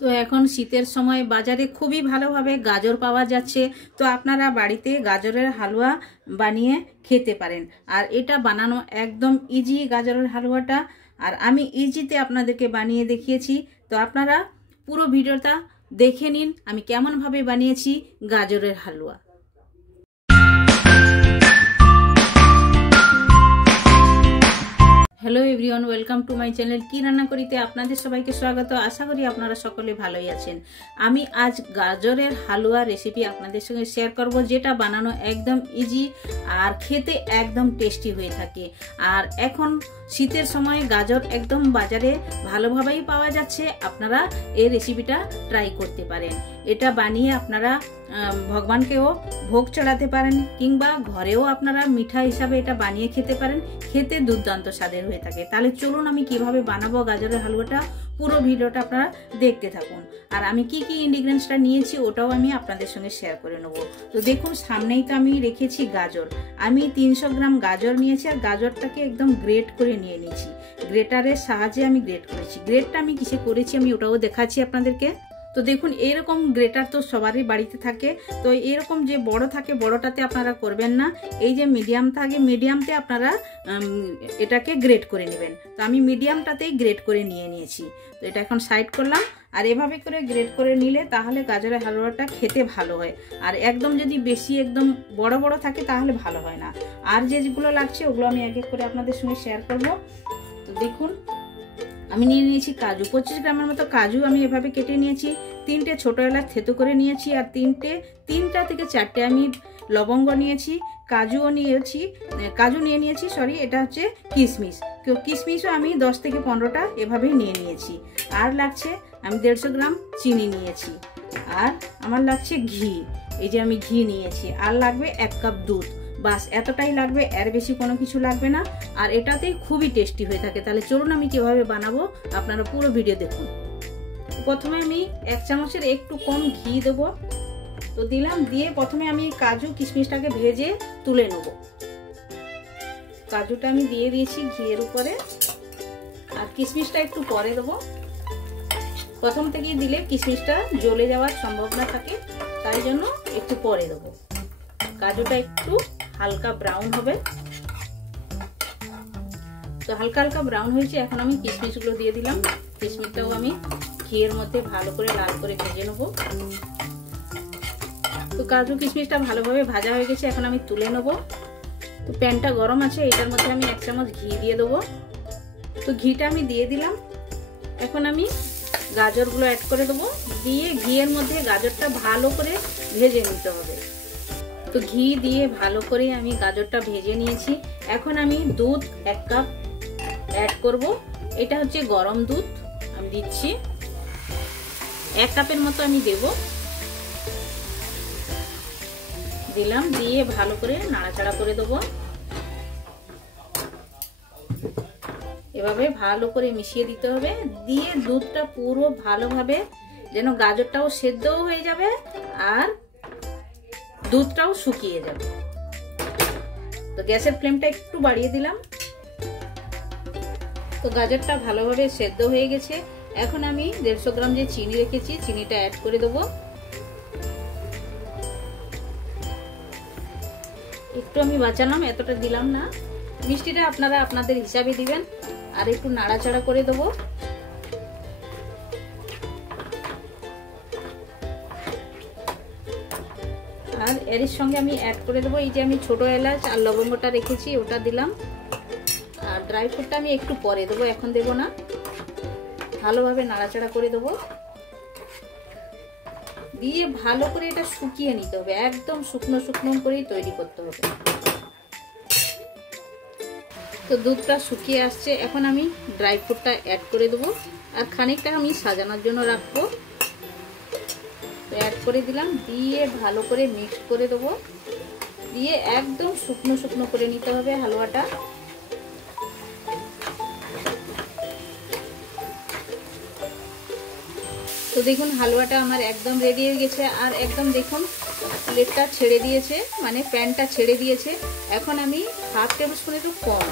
তো এখন শীতের সময় বাজারে খুবই ভালোভাবে গাজর পাওয়া যাচ্ছে। তো আপনারা বাড়িতে গাজরের হালুয়া বানিয়ে খেতে পারেন। আর এটা বানানো একদম ইজি গাজরের হালুয়াটা, আর আমি ইজিতে আপনাদেরকে বানিয়ে দেখিয়েছি। তো আপনারা পুরো ভিডিওটা দেখে নিন আমি কেমনভাবে বানিয়েছি গাজরের হালুয়া। Hello everyone, welcome to my channel কি রান্না করিতে আপনাদের সবাইকে স্বাগত। আশা করি আপনারা সকলে ভালোই আছেন। আমি আজ গাজরের হালুয়া রেসিপি আপনাদের সঙ্গে শেয়ার করব, যেটা বানানো একদম ইজি আর খেতে একদম টেস্টি হয়ে থাকে। আর এখন শীতের সময় গাজর একদম বাজারে ভালোভাবেই পাওয়া যাচ্ছে। আপনারা এই রেসিপিটা ট্রাই করতে পারেন। এটা বানিয়ে আপনারা ভগবানকেও ভোগ চড়াতে পারেন, কিংবা ঘরেও আপনারা মিঠা হিসাবে এটা বানিয়ে খেতে পারেন। খেতে দুর্দান্ত স্বাদের হয়ে থাকে। তাহলে চলুন আমি কিভাবে বানাবো গাজরের হালুয়াটা, পুরো ভিডিওটা আপনারা দেখতে থাকুন। আর আমি কি কি ইনগ্রিডিয়েন্টসটা নিয়েছি ওটাও আমি আপনাদের সঙ্গে শেয়ার করে নেব। তো দেখুন, সামনেই তো আমি রেখেছি গাজর। আমি 300 গ্রাম গাজর নিয়েছি, আর গাজরটাকে একদম গ্রেট করে নিয়ে নিয়েছি। গ্রেটারের সাহায্যে আমি গ্রেট করেছি। গ্রেটটা আমি কিসে করেছি আমি ওটাও দেখাচ্ছি আপনাদেরকে। তো দেখুন, এরকম গ্রেটার তো সবারই বাড়িতে থাকে। তো এরকম যে বড় থাকে বড়টাতে আপনারা করবেন না, এই যে মিডিয়াম থাকে মিডিয়ামতে আপনারা এটাকে গ্রেট করে নেবেন। তো আমি মিডিয়ামটাতেই গ্রেট করে নিয়ে নিয়েছি। তো এটা এখন সাইড করলাম। আর এভাবে করে গ্রেট করে নিলে তাহলে গাজরের হালুয়াটা খেতে ভালো হয়। আর একদম যদি বেশি একদম বড় বড় থাকে তাহলে ভালো হয় না। আর যেগুলো লাগছে ওগুলো আমি এক এক করে আপনাদের সঙ্গে শেয়ার করব। তো দেখুন, আমি নিয়ে নিয়েছি কাজু, 25 গ্রামের মতো কাজু আমি এভাবে কেটে নিয়েছি। 3টে ছোটো এলাচ থেতো করে নিয়েছি। আর 3টা থেকে 4টে আমি লবঙ্গ নিয়েছি। কাজুও নিয়েছি, কাজু নিয়ে নিয়েছি, সরি, এটা হচ্ছে কিশমিশ। কিশমিশও আমি 10 থেকে 15টা এভাবেই নিয়ে নিয়েছি। আর লাগছে আমি 150 গ্রাম চিনি নিয়েছি। আর আমার লাগছে ঘি, এই যে আমি ঘি নিয়েছি। আর লাগবে 1 কাপ দুধ। বাস এতটাই লাগবে, এর বেশি কোনো কিছু লাগবে না। আর এটাতেই খুবই টেস্টি হয়ে থাকে। তাহলে চলুন আমি কিভাবে বানাবো আপনারা পুরো ভিডিও দেখুন। প্রথমে আমি 1 চামচের একটু কম ঘি দেবো। তো দিলাম, দিয়ে প্রথমে আমি কাজু কিশমিশটাকে ভেজে তুলে নেব। কাজুটা আমি দিয়ে দিয়েছি ঘিয়ের উপরে, আর কিশমিশটা একটু পরে দেবো। প্রথম থেকেই দিলে কিশমিশটা জ্বলে যাওয়ার সম্ভাবনা থাকে, তাই জন্য একটু পরে দেবো। কাজুটা একটু হালকা ব্রাউন হবে। তো হালকা হালকা ব্রাউন হয়েছে, এখন আমি কিশমিশগুলো দিয়ে দিলাম। কিশমিশটাও আমি ঘিয়ের মধ্যে ভালো করে লাল করে ভেজে নেব। তো কাজু কিশমিশটা ভালোভাবে ভাজা হয়ে গেছে, এখন আমি তুলে নেব। তো প্যানটা গরম আছে, এটার মধ্যে আমি 1 চামচ ঘি দিয়ে দেবো। তো ঘিটা আমি দিয়ে দিলাম। এখন আমি গাজরগুলো অ্যাড করে দেবো। দিয়ে ঘিয়ের মধ্যে গাজরটা ভালো করে ভেজে নিতে হবে। তো ঘি দিয়ে ভালো করে আমি গাজরটা ভেজে নিয়েছি। এখন আমি দুধ 1 কাপ অ্যাড করব। এটা হচ্ছে গরম দুধ, আমি দিচ্ছি 1 কাপের মতো আমি দেব। দিলাম, দিয়ে ভালো করে নাড়াচাড়া করে দেবো। এভাবে ভালো করে মিশিয়ে দিতে হবে। দিয়ে দুধটা পুরো ভালোভাবে যেন গাজরটাও সেদ্ধও হয়ে যাবে আর দুধটাও শুকিয়ে যাবে। তো গ্যাসের ফ্লেমটা একটু বাড়িয়ে দিলাম। তো গাজরটা ভালোভাবে সেদ্ধ হয়ে গেছে। এখন আমি 150 গ্রাম যে চিনি রেখেছি চিনিটা অ্যাড করে দেবো। একটু আমি বাঁচালাম, এতটা দিলাম না। মিষ্টিটা আপনারা আপনাদের হিসাবে দিবেন। আর একটু নাড়াচাড়া করে দেবো। আর এর সঙ্গে আমি অ্যাড করে দেবো এই যে আমি ছোট এলাচ আর লবঙ্গটা রেখেছি, ওটা দিলাম। আর ড্রাই ফ্রুটটা আমি একটু পরে দেবো, এখন দেবো না। ভালোভাবে নাড়াচাড়া করে দেবো। দিয়ে ভালো করে এটা শুকিয়ে নিতে হবে, একদম শুকনো শুকনো করেই তৈরি করতে হবে। তো দুধটা শুকিয়ে আসছে, এখন আমি ড্রাই ফ্রুটটা অ্যাড করে দেবো। আর খানিকটা আমি সাজানোর জন্য রাখবো। অ্যাড করে দিলাম, দিয়ে ভালো করে মিক্স করে দেবো। দিয়ে একদম শুকনো শুকনো করে নিতে হবে হালুয়াটা। তো দেখুন হালুয়াটা আমার একদম রেডি হয়ে গেছে। আর একদম দেখুন প্লেটটা ছেড়ে দিয়েছে, মানে প্যানটা ছেড়ে দিয়েছে। এখন আমি 1/2 টেবিল স্পুন একটু কম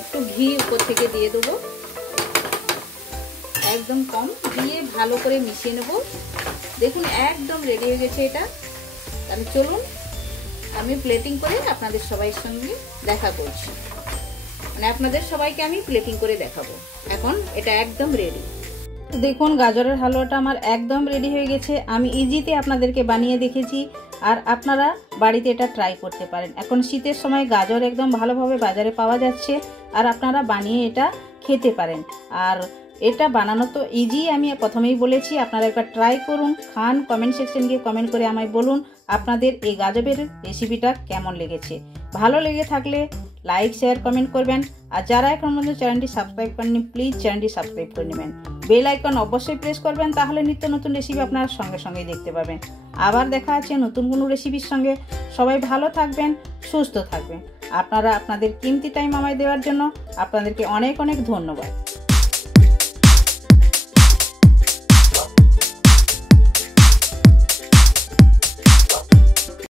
একটু ঘি উপর থেকে দিয়ে দেবো। একদম কম দিয়ে ভালো করে মিশিয়ে নেব। দেখুন একদম রেডি হয়ে গেছে এটা। তাহলে চলুন আমি প্লেটিং করে আপনাদের সবাইয়ের সঙ্গে দেখা করছি, মানে আপনাদের সবাইকে আমি প্লেটিং করে দেখাবো। এখন এটা একদম রেডি। দেখুন গাজরের হালুয়াটা আমার একদম রেডি হয়ে গেছে। আমি ইজিতে আপনাদেরকে বানিয়ে দেখেছি, আর আপনারা বাড়িতে এটা ট্রাই করতে পারেন। এখন শীতের সময় গাজর একদম ভালোভাবে বাজারে পাওয়া যাচ্ছে, আর আপনারা বানিয়ে এটা খেতে পারেন। আর এটা বানানো তো ইজি, আমি প্রথমেই বলেছি, আপনারা একবার ট্রাই করুন, খান। কমেন্ট সেকশন গিয়ে কমেন্ট করে আমায় বলুন আপনাদের এই গাজরের রেসিপিটা কেমন লেগেছে। ভালো লেগে থাকলে লাইক শেয়ার কমেন্ট করবেন, আর যারা এখন পর্যন্ত চ্যানেলটি সাবস্ক্রাইব করেননি প্লিজ চ্যানেলটি সাবস্ক্রাইব করে নেবেন। বেল আইকন অবশ্যই প্রেস করবেন, তাহলে নিত্য নতুন রেসিপি আপনারা সঙ্গে সঙ্গেই দেখতে পাবেন। আবার দেখা আছে নতুন কোনো রেসিপির সঙ্গে। সবাই ভালো থাকবেন, সুস্থ থাকবেন। আপনারা আপনাদের কিমতি টাইম আমায় দেওয়ার জন্য আপনাদেরকে অনেক অনেক ধন্যবাদ।